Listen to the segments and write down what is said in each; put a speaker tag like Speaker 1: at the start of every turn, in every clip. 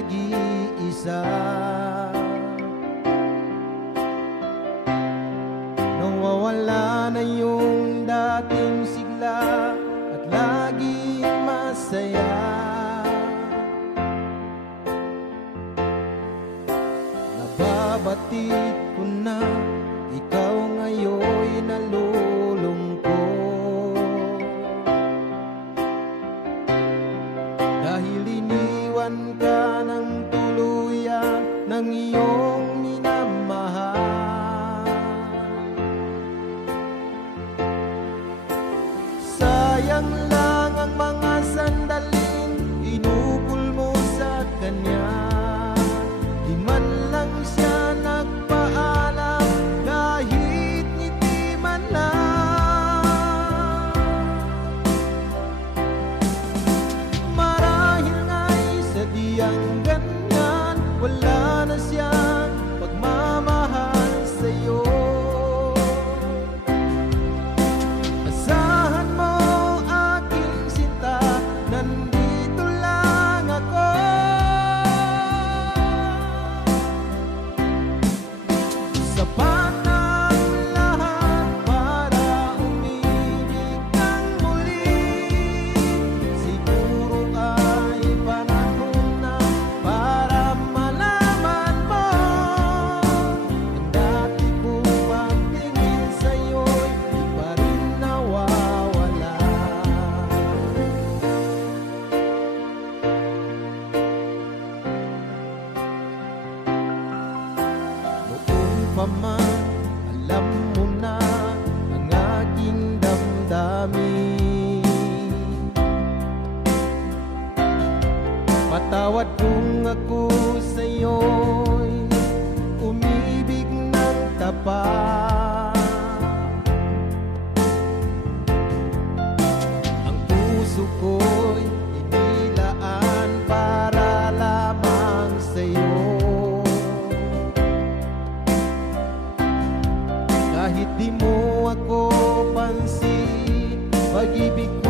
Speaker 1: nag-iisa. Nawawala na yung dating sigla At laging masaya. Nababatid ko na Ikaw ngayon nalulungkot. Dahil ini iwan ka ng tuluyan ng iyong minamahal. Sayang lang ang mga pa man Alam mo na ang aking damdamin. Patawad kung ako sa'yo'y Umibig ng tapat. Ang puso ko di mo ako pansin. Pag-ibig ko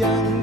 Speaker 1: young